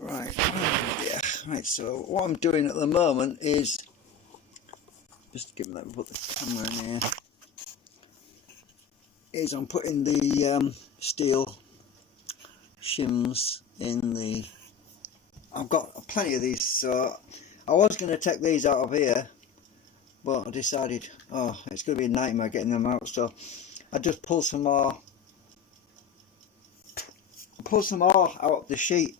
Right, oh dear. Right, so what I'm doing at the moment is just give me that, put the camera in here. Is I'm putting the steel shims in the. I've got plenty of these, so I was going to take these out of here, but I decided, oh, it's going to be a nightmare getting them out, so I just pulled some more. Out of the sheet.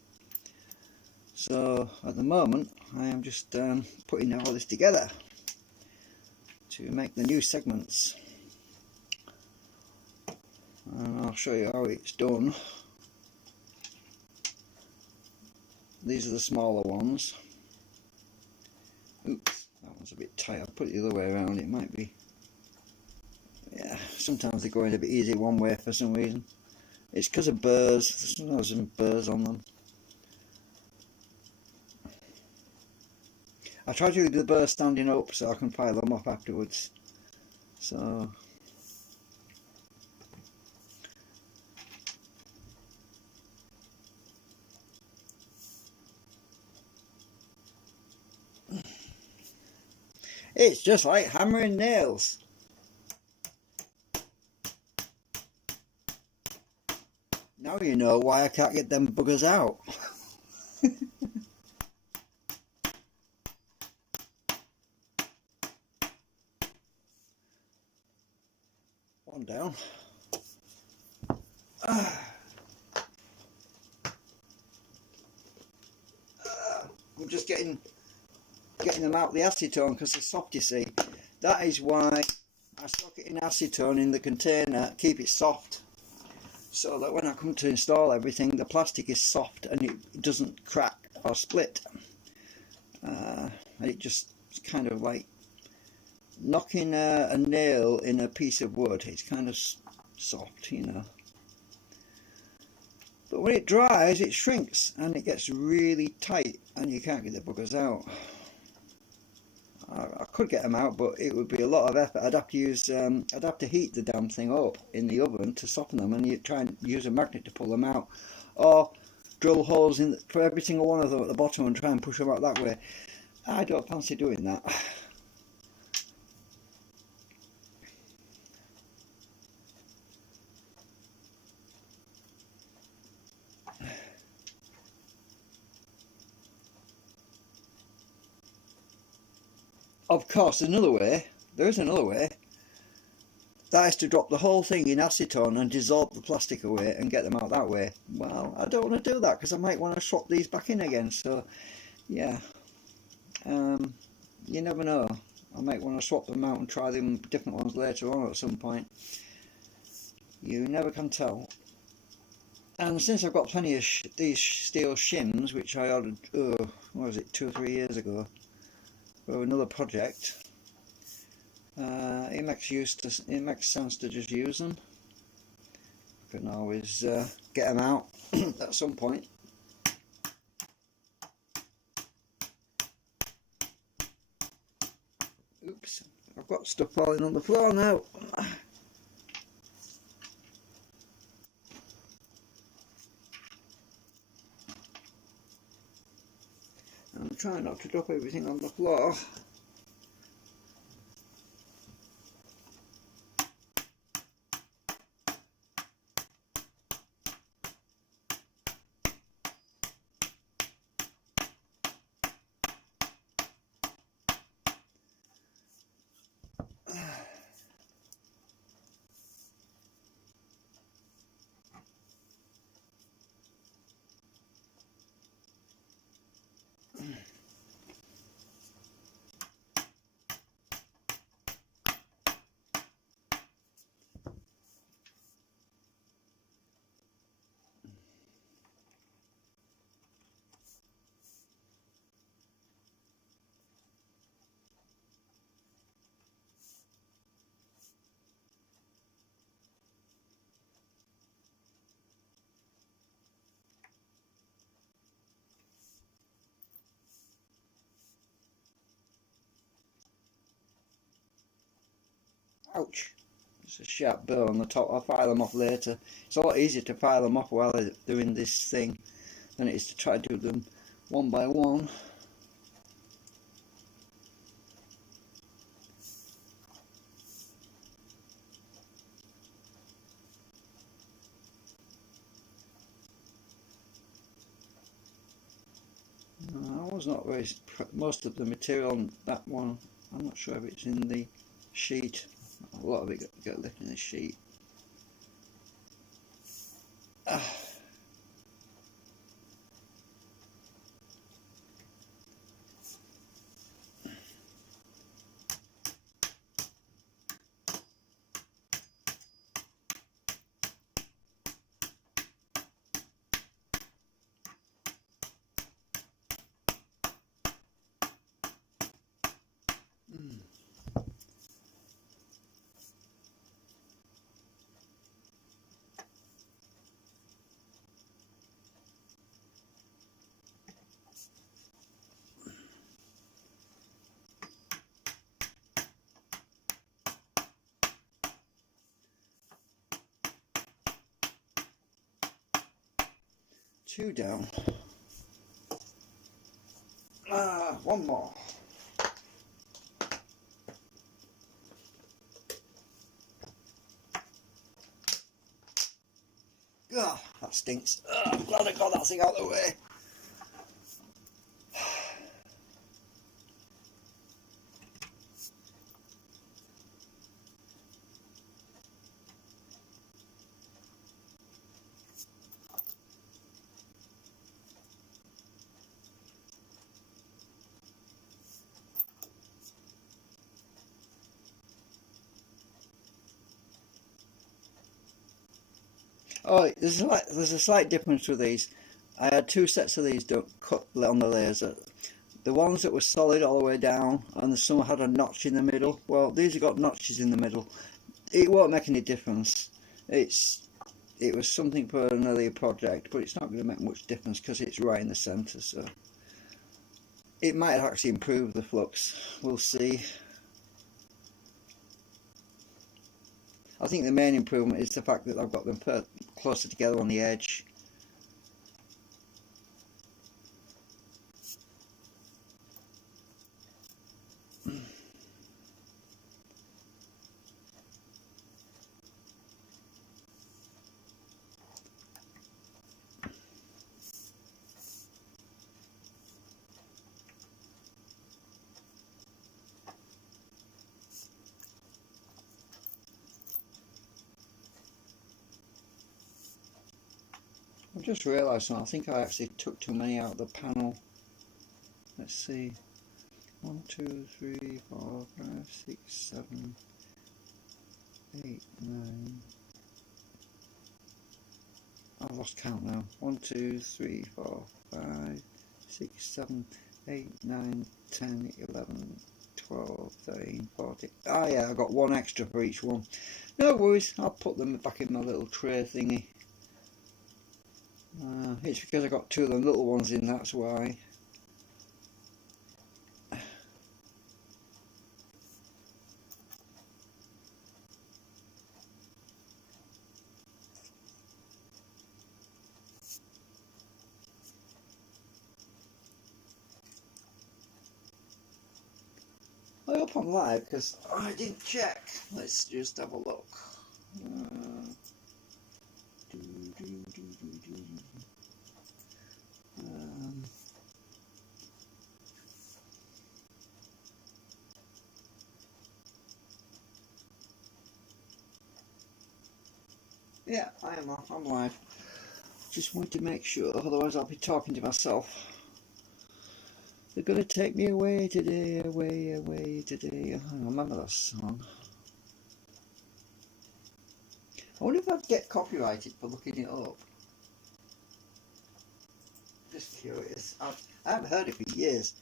So at the moment I am just putting all this together to make the new segments, and I'll show you how it's done. These are the smaller ones. Oops, that one's a bit tight. I'll put it the other way around. It might be, yeah, sometimes they go in a bit easy one way for some reason. It's because of burrs. There's some burrs on them. I try to do the burrs standing up so I can file them off afterwards. So it's just like hammering nails. Now you know why I can't get them buggers out. One down. I'm just getting them out of the acetone because they're soft, you see. That is why I soak it in acetone in the container, keep it soft, so that when I come to install everything, the plastic is soft and it doesn't crack or split. It just, it's kind of like knocking a nail in a piece of wood. It's kind of soft, you know. But when it dries, it shrinks and it gets really tight and you can't get the buggers out. I could get them out, but it would be a lot of effort. I'd have to use, I'd have to heat the damn thing up in the oven to soften them, and you try and use a magnet to pull them out, or drill holes in for every single one of them at the bottom and try and push them out that way. I don't fancy doing that. Of course, another way, there is another way. That is to drop the whole thing in acetone and dissolve the plastic away and get them out that way. Well, I don't want to do that because I might want to swap these back in again. So, yeah, you never know. I might want to swap them out and try them different ones later on at some point. You never can tell. And since I've got plenty of these steel shims, which I ordered, what was it, 2 or 3 years ago, for another project, it makes sense to just use them. You can always get them out at some point. Oops, I've got stuff falling on the floor now. I'm trying not to drop everything on the floor. Ouch. It's a sharp burr on the top. I'll file them off later. It's a lot easier to file them off while they're doing this thing than it is to try to do them one by one. I was not very, most of the material on that one, I'm not sure if it's in the sheet. A lot of it got left in the sheet. Two down. One more. Oh, that stinks. I'm glad I got that thing out of the way. Oh, there's a slight difference with these. I had two sets of these done, cut on the laser. The ones that were solid all the way down, and some had a notch in the middle. Well, these have got notches in the middle. It won't make any difference. It was something for an earlier project, but it's not going to make much difference because it's right in the centre. So it might actually improve the flux. We'll see. I think the main improvement is the fact that I've got them put closer together on the edge. I've just realised I think I actually took too many out of the panel. Let's see. 1, 2, 3, 4, 5, 6, 7, 8, 9. I've lost count now. 1, 2, 3, 4, 5, 6, 7, 8, 9, 10, 11, 12, 13, 14. Ah, yeah, I got one extra for each one. No worries, I'll put them back in my little tray thingy. It's because I got two of them little ones in, that's why. I hope I'm live because I didn't check. Let's just have a look. Yeah, I am. I'm live. Just wanted to make sure, otherwise I'll be talking to myself. They're gonna take me away today, away today. I remember that song. I wonder if I'd get copyrighted for looking it up. Just curious. I haven't heard it for years.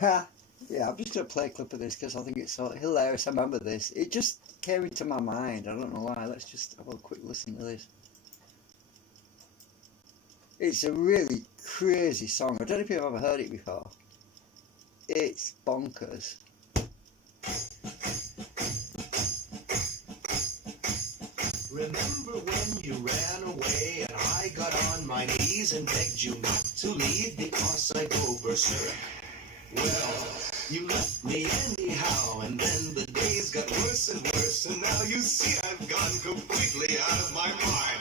Ha! Yeah, I'm just going to play a clip of this because I think it's so hilarious. I remember this. It just came into my mind. I don't know why. Let's just have a quick listen to this. It's a really crazy song. I don't know if you've ever heard it before. It's bonkers. Remember when you ran away and I got on my knees and begged you not to leave because I go berserk? Well, you left me anyhow, and then the days got worse and worse, and now you see I've gone completely out of my mind.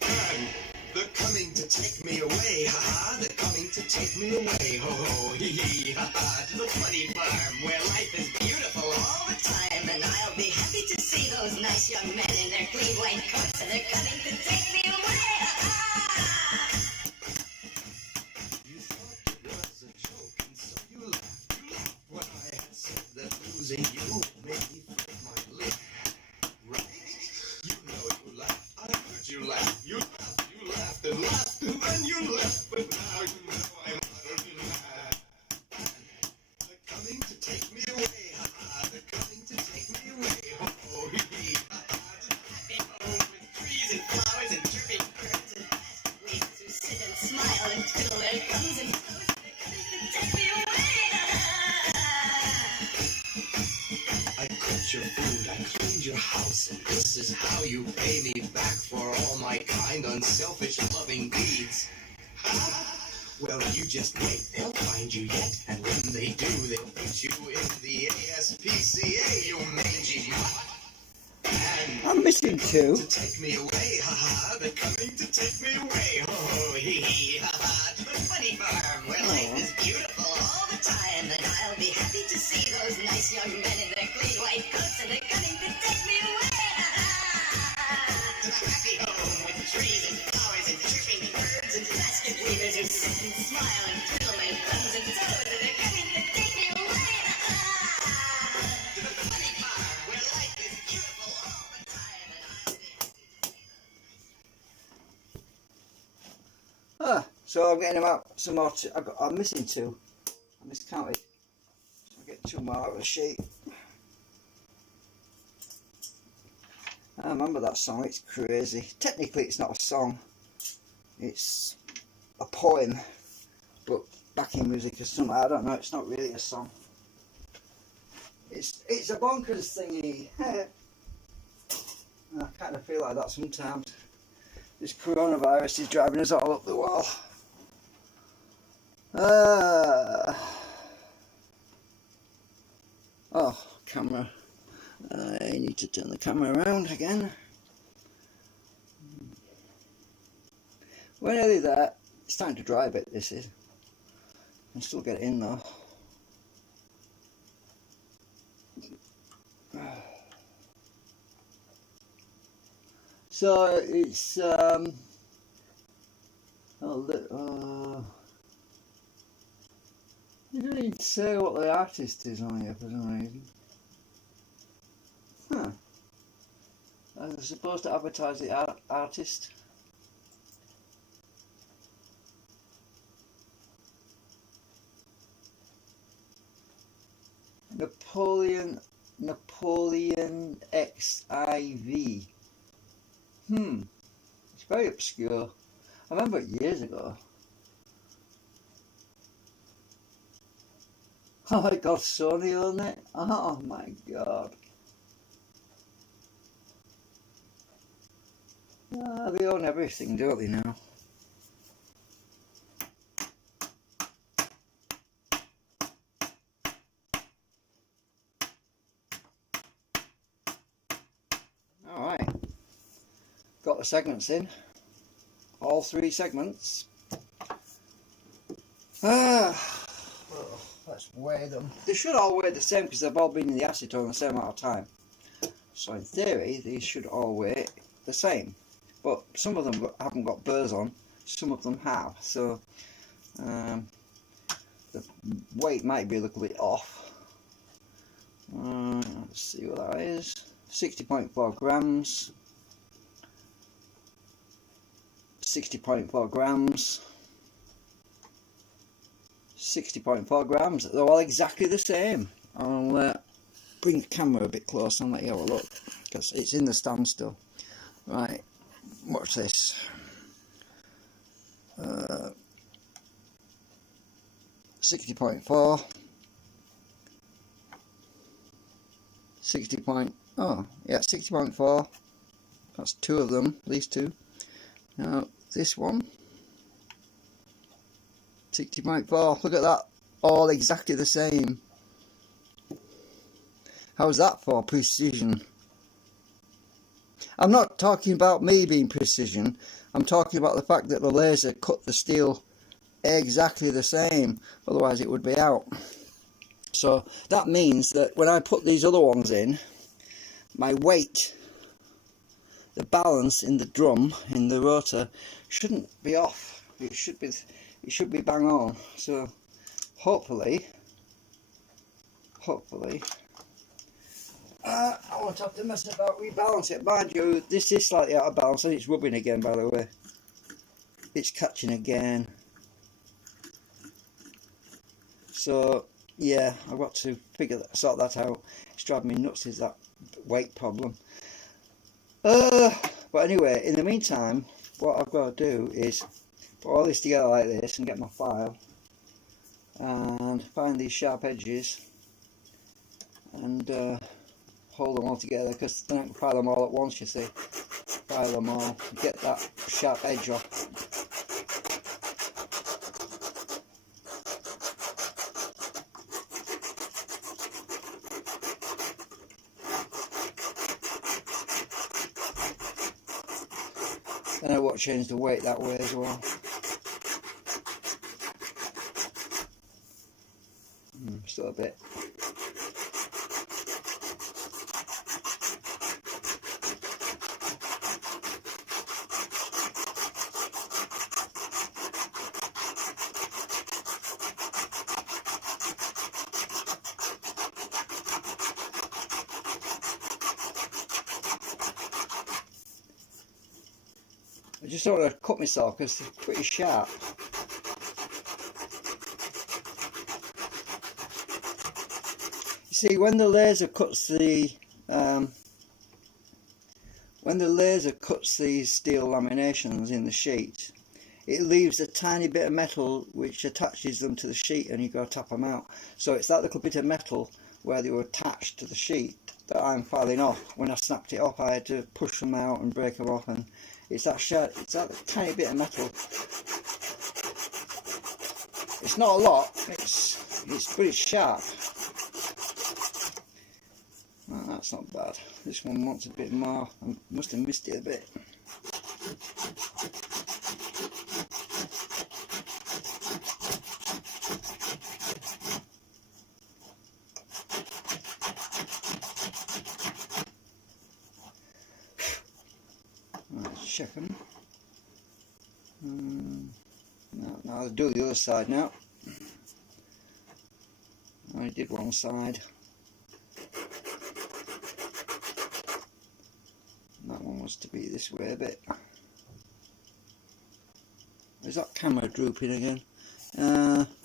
And they're coming to take me away, ha-ha, they're coming to take me away, ho-ho, hee-hee, ha-ha, to the funny farm where life is beautiful all the time, and I'll be happy to see those nice young men in their clean white coats, and they're coming to take me away, ha-ha! You thought it was a joke, and so you laughed when I had said that losing you made me break my lip, right? You know you laughed, I heard you laugh, you laughed and laughed, and then you left, but now you know I'm utterly mad. They're coming to take me away, ha-ha, they're coming to take me away, ho-ho, hee-hee, ha-ha, to the happy home with trees and flowers and chirping birds and plastic waiters who sit and smile and twiddle their thumbs and toes, they're coming to take me away, ha-ha. I cooked your food, I cleaned your house, and this is how you pay me back for all my kind, unselfish, loving deeds. Well, you just wait, they'll find you yet, and when they do, they'll put you in the ASPCA, you mangy mutt. And I'm missing two. to take me away, ha-ha, they're coming to take me away, ho-ho, hee-hee, ha-ha, to the funny farm where life is beautiful all the time, and I'll be happy to see those nice young men in their clean white coats, and they're coming to take me away, ha-ha, to the happy home with trees and flowers and chirping birds and basket weavers who sit and smile and twiddle their thumbs and toes, and they're coming to take me away, ha-ha, to the funny farm where life is beautiful all the time, and I'll be happy to see those. So I'm getting about some more. I'm missing two. I miscounted. So I'll get two more out of the sheet. I remember that song. It's crazy. Technically, it's not a song. It's a poem, but backing music or something. I don't know. It's not really a song. It's a bonkers thingy. I kind of feel like that sometimes. This coronavirus is driving us all up the wall. Oh, camera. I need to turn the camera around again. We're nearly there. It's time to dry a bit, this is. I can still get it in though. So it's it doesn't even say what the artist is on here for some reason. They're supposed to advertise the artist. Napoleon XIV. It's very obscure. I remember it years ago. Oh my god, Sony own it? Oh my god. They own everything, don't they now? Alright. Got the segments in. All three segments. Let's weigh them. They should all weigh the same because they've all been in the acetone the same amount of time. So in theory, these should all weigh the same. But some of them haven't got burrs on, some of them have. So the weight might be a little bit off. Let's see what that is. 60.4 grams. 60.4 grams. 60.4 grams. They're all exactly the same. I'll bring the camera a bit closer and let you have a look, because it's in the stand still. Right, watch this. 60.4, 60.4. That's two of them, these two. Now this one, 60.4. Look at that, all exactly the same. How's that for precision? I'm not talking about me being precision. I'm talking about the fact that the laser cut the steel exactly the same, otherwise it would be out. So that means that when I put these other ones in, my weight, the balance in the drum, in the rotor, shouldn't be off. It should be bang on. So hopefully I won't have to mess about rebalance it. Mind you, this is slightly out of balance and it's rubbing again, by the way. It's catching again. So yeah, I've got to sort that out. It's driving me nuts, is that weight problem. But anyway, in the meantime, what I've got to do is put all this together like this and get my file and find these sharp edges and hold them all together, because then I can file them all at once, you see. File them all, get that sharp edge off. Then I won't change the weight that way as well. Still a bit. I just don't want to cut myself because they're pretty sharp. You see, when the laser cuts these steel laminations in the sheet, it leaves a tiny bit of metal which attaches them to the sheet, and you've got to tap them out. So it's that little bit of metal where they were attached to the sheet that I'm filing off. When I snapped it off, I had to push them out and break them off, and it's that tiny bit of metal. It's not a lot, but it's sharp. Oh, that's not bad. This one wants a bit more. I must have missed it a bit. Let's check them. Now I'll do the other side now. I only did one side. That one was to be this way a bit. Is that camera drooping again?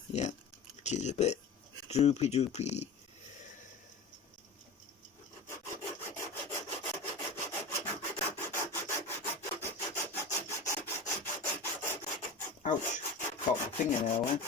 Yeah, it is a bit droopy. Ouch, caught my fingernail there.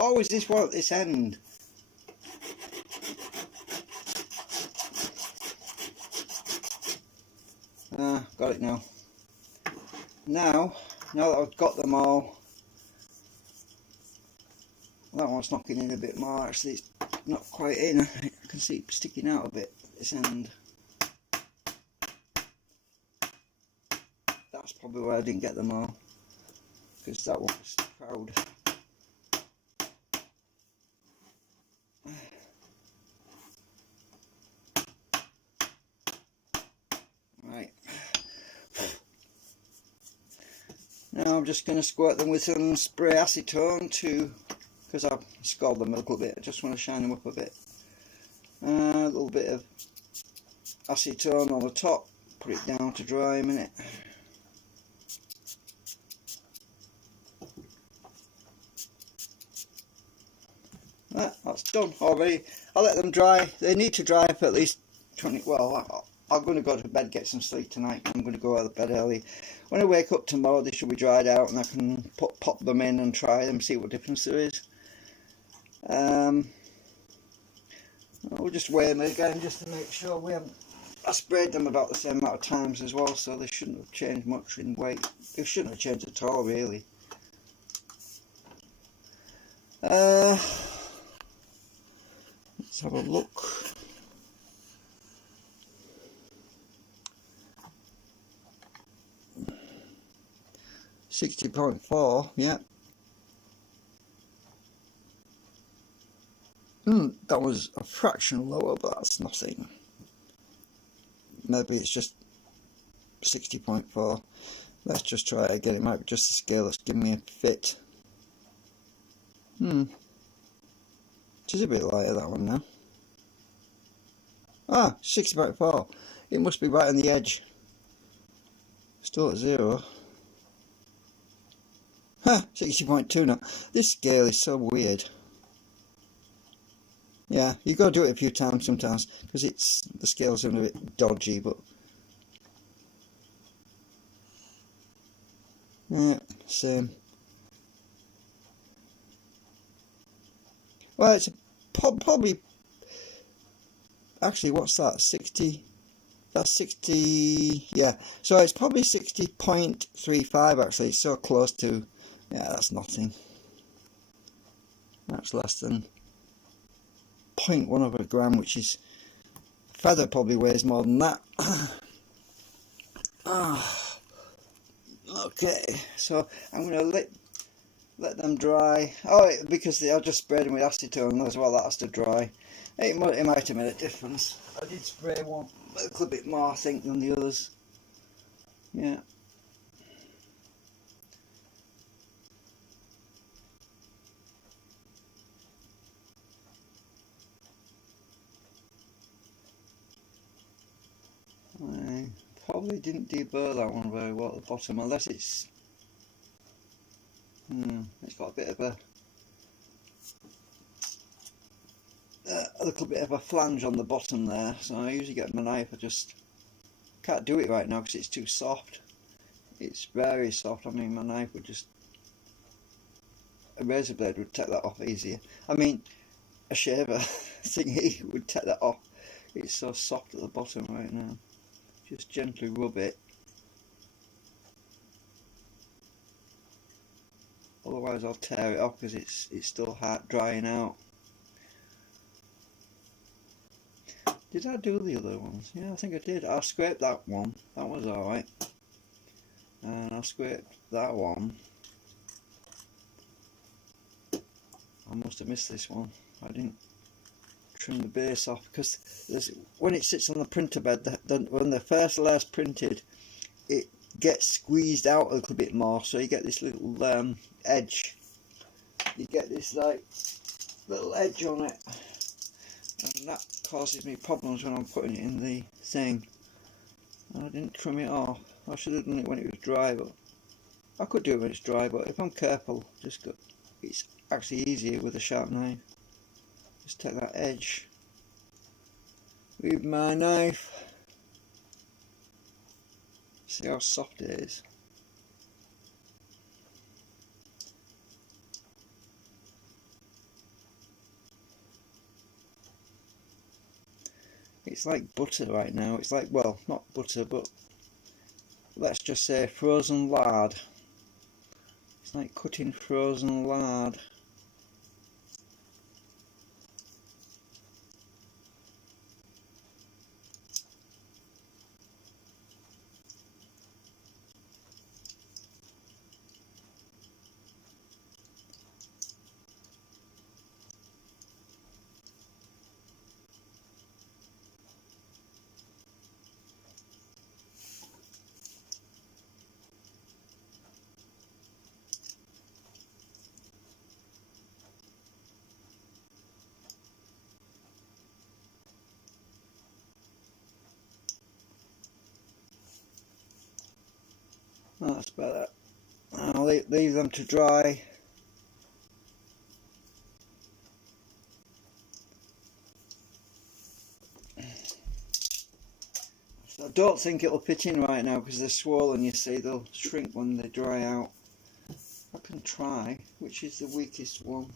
Oh, is this one at this end? Got it now. Now that I've got them all, that one's knocking in a bit more. Actually, it's not quite in. I can see it sticking out a bit at this end. That's probably why I didn't get them all, because that one was proud. Now I'm just going to squirt them with some spray acetone because I've scalded them a little bit. I just want to shine them up a bit. A little bit of acetone on the top, put it down to dry a minute. That's done already. I'll let them dry. They need to dry for at least 20, well, I'm going to go to bed, get some sleep tonight. I'm going to go out of bed early. When I wake up tomorrow, they should be dried out and I can pop them in and try them, see what difference there is. I'll just weigh them again just to make sure we haven't. I sprayed them about the same amount of times as well, so they shouldn't have changed much in weight. They shouldn't have changed at all, really. Let's have a look. $60.4, yeah. That was a fraction lower, but that's nothing. Maybe it's just 60.4. Let's just try it again. It might be just the scale that's giving me a fit. It's a bit lighter, that one now. 60.4. It must be right on the edge. Still at 0. 60.2 now. This scale is so weird. Yeah, you got to do it a few times sometimes because the scale's a bit dodgy, but yeah, same. Well, it's probably actually, what's that? 60. That's 60. Yeah, so it's probably 60.35. Actually, it's so close to. Yeah, that's nothing. That's less than 0.1 of a gram, which is feather probably weighs more than that. Okay, so I'm going to let them dry. Because I just sprayed them with acetone as well. That has to dry. It might have made a difference. I did spray one a little bit more, I think, than the others. Yeah. I probably didn't deburr that one very well at the bottom, unless it's got a bit of a little bit of a flange on the bottom there, so I usually get my knife. I just can't do it right now because it's too soft. It's very soft. I mean, my knife would just, a razor blade would take that off easier. I mean, a shaver thingy would take that off. It's so soft at the bottom right now. Just gently rub it. Otherwise I'll tear it off because it's still hard drying out. Did I do the other ones? Yeah, I think I did. I scraped that one. That was alright. And I scraped that one. I must have missed this one. I didn't trim the base off because when it sits on the printer bed, when the first layer's printed, it gets squeezed out a little bit more, so you get this little edge. You get this like little edge on it, and that causes me problems when I'm putting it in the thing. And I didn't trim it off. I should have done it when it was dry, but I could do it when it's dry. But if I'm careful, it's actually easier with a sharp knife. Just take that edge with my knife. See how soft it is. It's like butter right now. It's like, well, not butter, but let's just say frozen lard. It's like cutting frozen lard. That's better. I'll leave them to dry. So I don't think it'll fit in right now because they're swollen, you see. They'll shrink when they dry out. I can try. Which is the weakest one?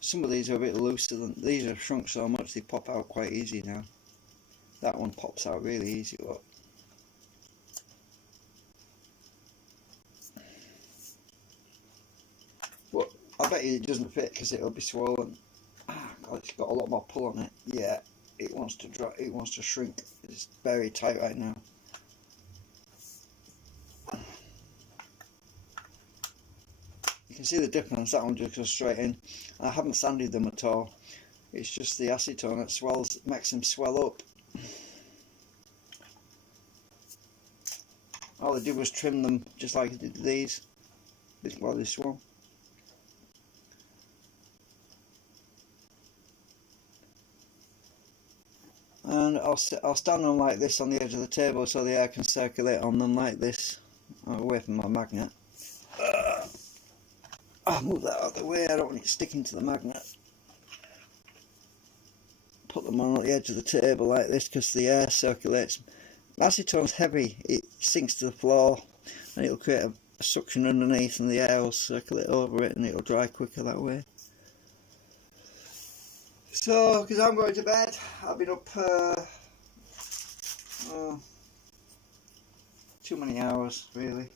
Some of these are a bit looser than these. Have shrunk so much they pop out quite easy now. That one pops out really easy, look. But I bet you it doesn't fit because it'll be swollen. Ah, God, it's got a lot more pull on it. Yeah, it wants to dry. It wants to shrink. It's very tight right now. You can see the difference. That one just goes straight in. I haven't sanded them at all. It's just the acetone that swells, makes them swell up. All I did was trim them just like I did these. This one. And I'll stand them like this on the edge of the table so the air can circulate on them like this. Away from my magnet. I'll move that out of the way, I don't want it sticking to the magnet. Put them on at the edge of the table like this because the air circulates. Acetone's heavy, it sinks to the floor and it'll create a suction underneath and the air will circulate over it and it'll dry quicker that way. So, because I'm going to bed, I've been up too many hours really.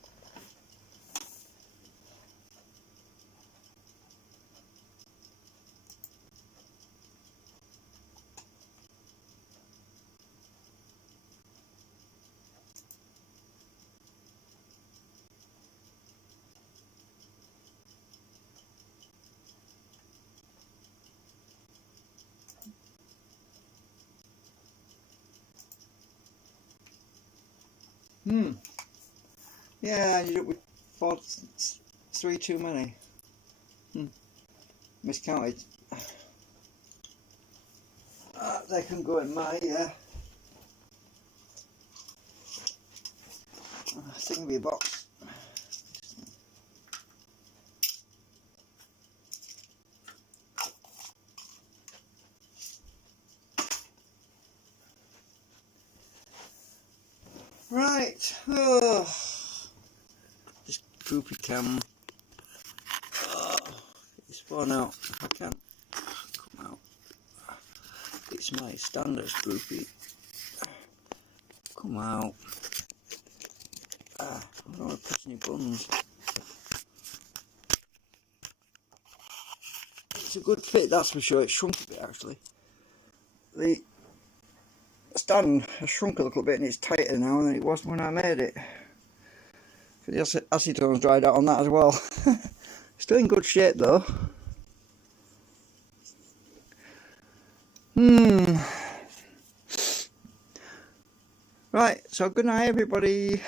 Yeah, I ended up with 3 too many. Miscounted. They can go in my thingy box. Right. Oh. This droopy cam. Oh, get this phone out if I can. Come out. It's my standard droopy. Come out. I don't want to press any buttons. It's a good fit, that's for sure. It shrunk a bit actually. The stand has shrunk a little bit and it's tighter now than it was when I made it. The acetone's dried out on that as well. Still in good shape though. Right, so good night everybody.